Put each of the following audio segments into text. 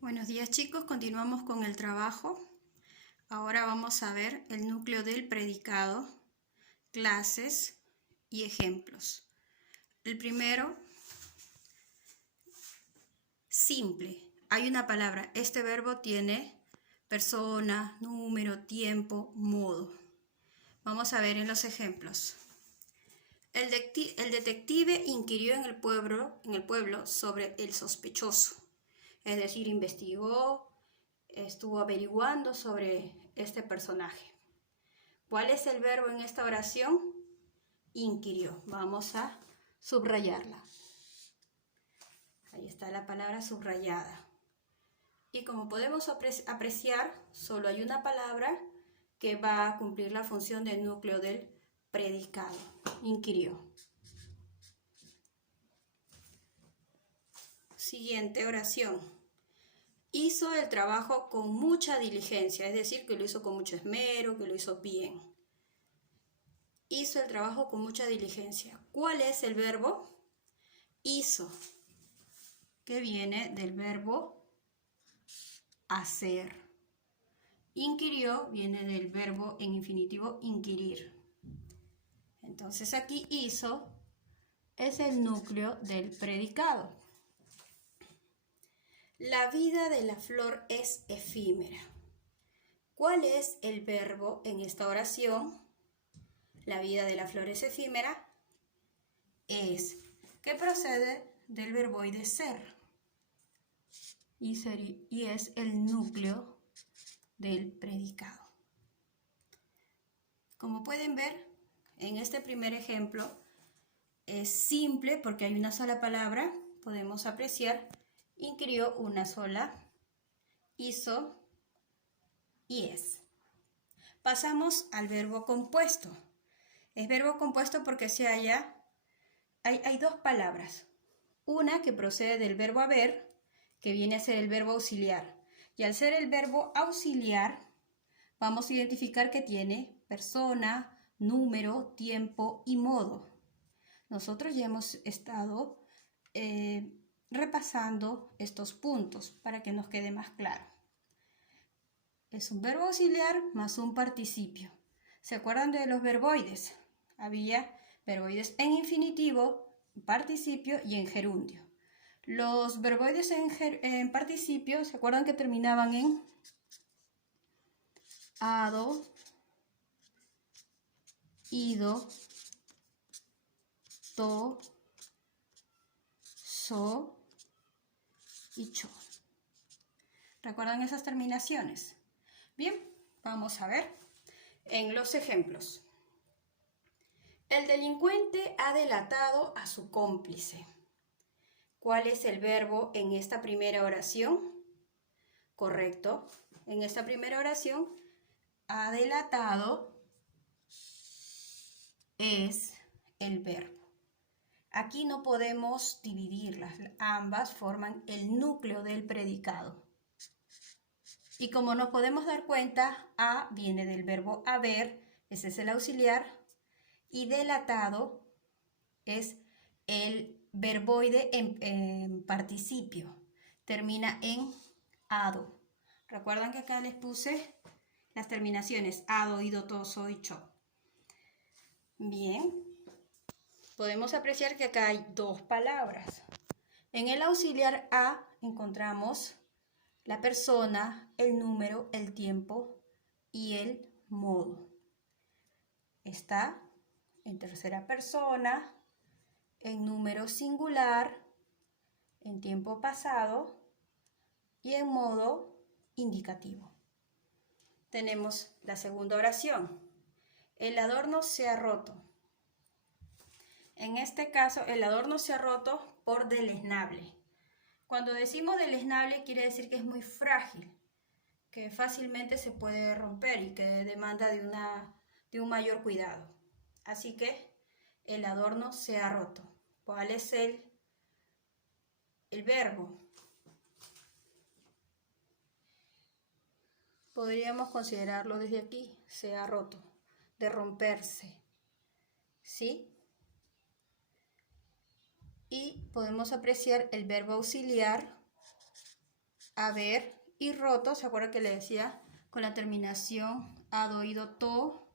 Buenos días chicos, continuamos con el trabajo. Ahora vamos a ver el núcleo del predicado, clases y ejemplos. El primero, simple. Hay una palabra, este verbo tiene persona, número, tiempo, modo. Vamos a ver en los ejemplos. El detective inquirió en el pueblo sobre el sospechoso. Es decir, investigó, estuvo averiguando sobre este personaje. ¿Cuál es el verbo en esta oración? Inquirió. Vamos a subrayarla. Ahí está la palabra subrayada. Y como podemos apreciar, solo hay una palabra que va a cumplir la función del núcleo del predicado. Inquirió. Siguiente oración. Hizo el trabajo con mucha diligencia, es decir, que lo hizo con mucho esmero, que lo hizo bien. Hizo el trabajo con mucha diligencia. ¿Cuál es el verbo? Hizo, que viene del verbo hacer. Inquirió viene del verbo en infinitivo inquirir. Entonces aquí hizo es el núcleo del predicado. La vida de la flor es efímera. ¿Cuál es el verbo en esta oración? La vida de la flor es efímera. Es, que procede del verboide ser. Y es el núcleo del predicado. Como pueden ver, en este primer ejemplo es simple porque hay una sola palabra. Podemos apreciar, inquirió una sola, hizo y es. Pasamos al verbo compuesto. Es verbo compuesto porque hay dos palabras. Una que procede del verbo haber, que viene a ser el verbo auxiliar. Y al ser el verbo auxiliar, vamos a identificar que tiene persona, número, tiempo y modo. Nosotros ya hemos estado repasando estos puntos para que nos quede más claro. Es un verbo auxiliar más un participio. ¿Se acuerdan de los verboides? Había verboides en infinitivo, participio y en gerundio. Los verboides en participio, ¿se acuerdan que terminaban en ado, ido, to, so y cho? ¿Recuerdan esas terminaciones? Bien, vamos a ver en los ejemplos. El delincuente ha delatado a su cómplice. ¿Cuál es el verbo en esta primera oración? Correcto. En esta primera oración, ha delatado es el verbo. Aquí no podemos dividirlas. Ambas forman el núcleo del predicado. Y como nos podemos dar cuenta, a viene del verbo haber, ese es el auxiliar, y delatado es el verboide en participio. Termina en ado. Recuerdan que acá les puse las terminaciones ado, ido, to, so y cho. Bien. Podemos apreciar que acá hay dos palabras. En el auxiliar a encontramos la persona, el número, el tiempo y el modo. Está en tercera persona, en número singular, en tiempo pasado y en modo indicativo. Tenemos la segunda oración. El adorno se ha roto. En este caso, el adorno se ha roto por deleznable. Cuando decimos deleznable, quiere decir que es muy frágil, que fácilmente se puede romper y que demanda de un mayor cuidado. Así que el adorno se ha roto. ¿Cuál es el verbo? Podríamos considerarlo desde aquí, se ha roto, de romperse, ¿sí? Y podemos apreciar el verbo auxiliar haber y roto. ¿Se acuerdan que le decía con la terminación ado, ido, to,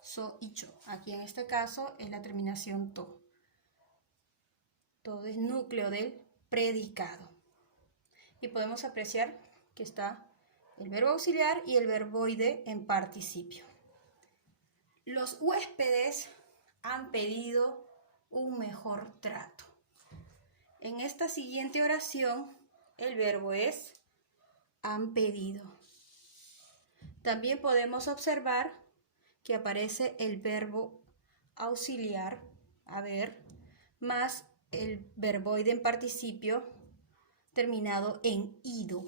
so y cho? Aquí en este caso es la terminación to. Todo es núcleo del predicado. Y podemos apreciar que está el verbo auxiliar y el verboide en participio. Los huéspedes han pedido un mejor trato. En esta siguiente oración, el verbo es han pedido. También podemos observar que aparece el verbo auxiliar, haber, más el verboide en participio terminado en ido.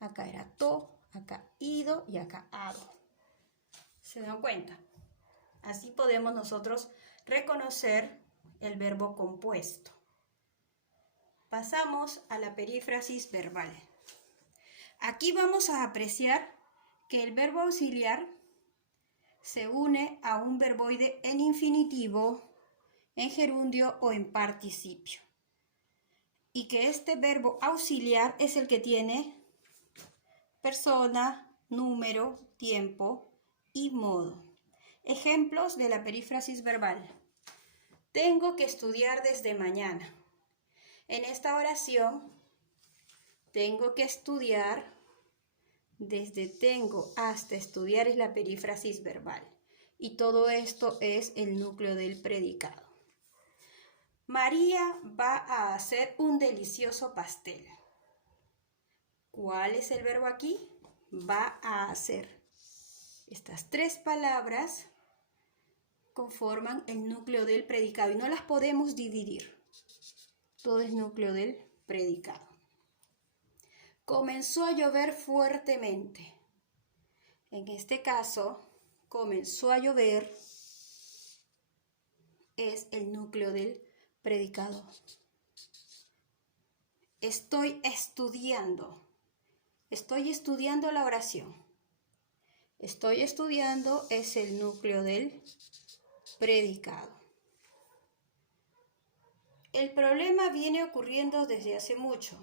Acá era to, acá ido y acá ado. ¿Se dan cuenta? Así podemos nosotros reconocer el verbo compuesto. Pasamos a la perífrasis verbal. Aquí vamos a apreciar que el verbo auxiliar se une a un verboide en infinitivo, en gerundio o en participio. Y que este verbo auxiliar es el que tiene persona, número, tiempo y modo. Ejemplos de la perífrasis verbal. Tengo que estudiar desde mañana. En esta oración, tengo que estudiar, desde tengo hasta estudiar es la perífrasis verbal. Y todo esto es el núcleo del predicado. María va a hacer un delicioso pastel. ¿Cuál es el verbo aquí? Va a hacer. Estas tres palabras conforman el núcleo del predicado y no las podemos dividir. Todo es núcleo del predicado. Comenzó a llover fuertemente. En este caso, comenzó a llover es el núcleo del predicado. Estoy estudiando. Estoy estudiando la oración. Estoy estudiando es el núcleo del predicado. El problema viene ocurriendo desde hace mucho.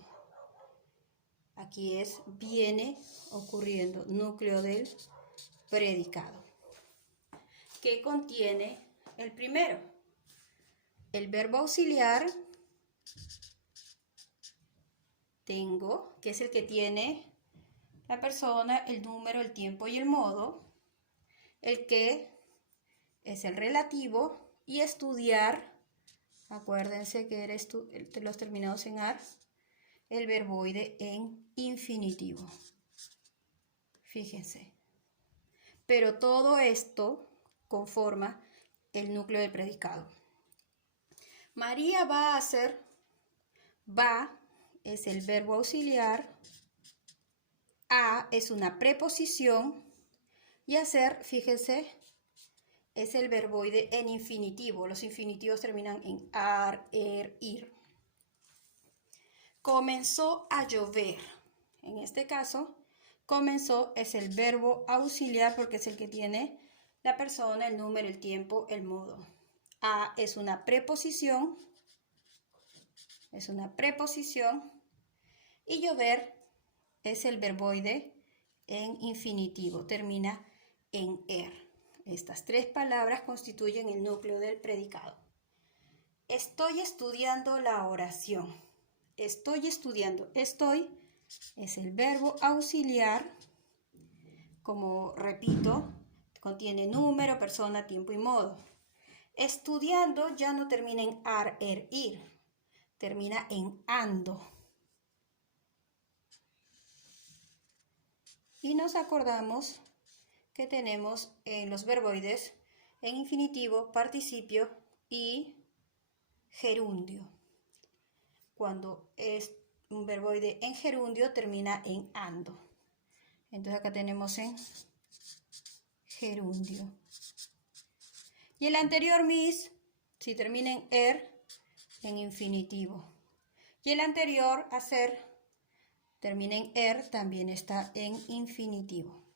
Aquí es viene ocurriendo, núcleo del predicado. ¿Qué contiene el primero? El verbo auxiliar, tengo, que es el que tiene la persona, el número, el tiempo y el modo. El que es el relativo y estudiar, acuérdense que eres los terminados en ar, el verboide en infinitivo. Fíjense. Pero todo esto conforma el núcleo del predicado. María va a hacer, va es el verbo auxiliar, a es una preposición y hacer, fíjense, es el verboide en infinitivo. Los infinitivos terminan en ar, er, ir. Comenzó a llover. En este caso, comenzó es el verbo auxiliar porque es el que tiene la persona, el número, el tiempo, el modo. A es una preposición. Es una preposición. Y llover es el verboide en infinitivo. Termina en er. Estas tres palabras constituyen el núcleo del predicado. Estoy estudiando la oración. Estoy estudiando. Estoy es el verbo auxiliar. Como repito, contiene número, persona, tiempo y modo. Estudiando ya no termina en ar, er, ir. Termina en ando. Y nos acordamos que tenemos en los verboides en infinitivo, participio y gerundio. Cuando es un verboide en gerundio termina en ando. Entonces acá tenemos en gerundio. Y el anterior mis, si termina en er, en infinitivo. Y el anterior hacer, termina en er, también está en infinitivo.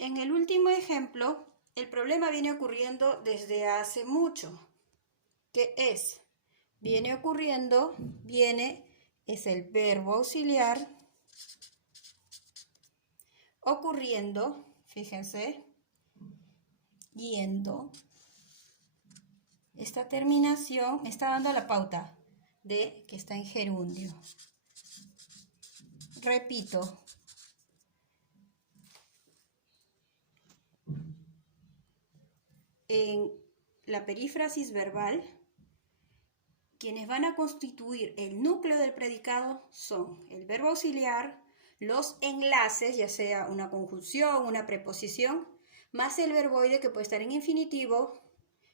En el último ejemplo, el problema viene ocurriendo desde hace mucho. ¿Qué es? Viene ocurriendo, viene es el verbo auxiliar ocurriendo, fíjense, yendo. Esta terminación me está dando la pauta de que está en gerundio. Repito. En la perífrasis verbal, quienes van a constituir el núcleo del predicado son el verbo auxiliar, los enlaces, ya sea una conjunción, una preposición, más el verboide que puede estar en infinitivo,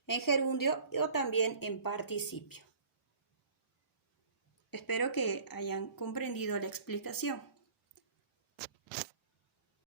en gerundio o también en participio. Espero que hayan comprendido la explicación.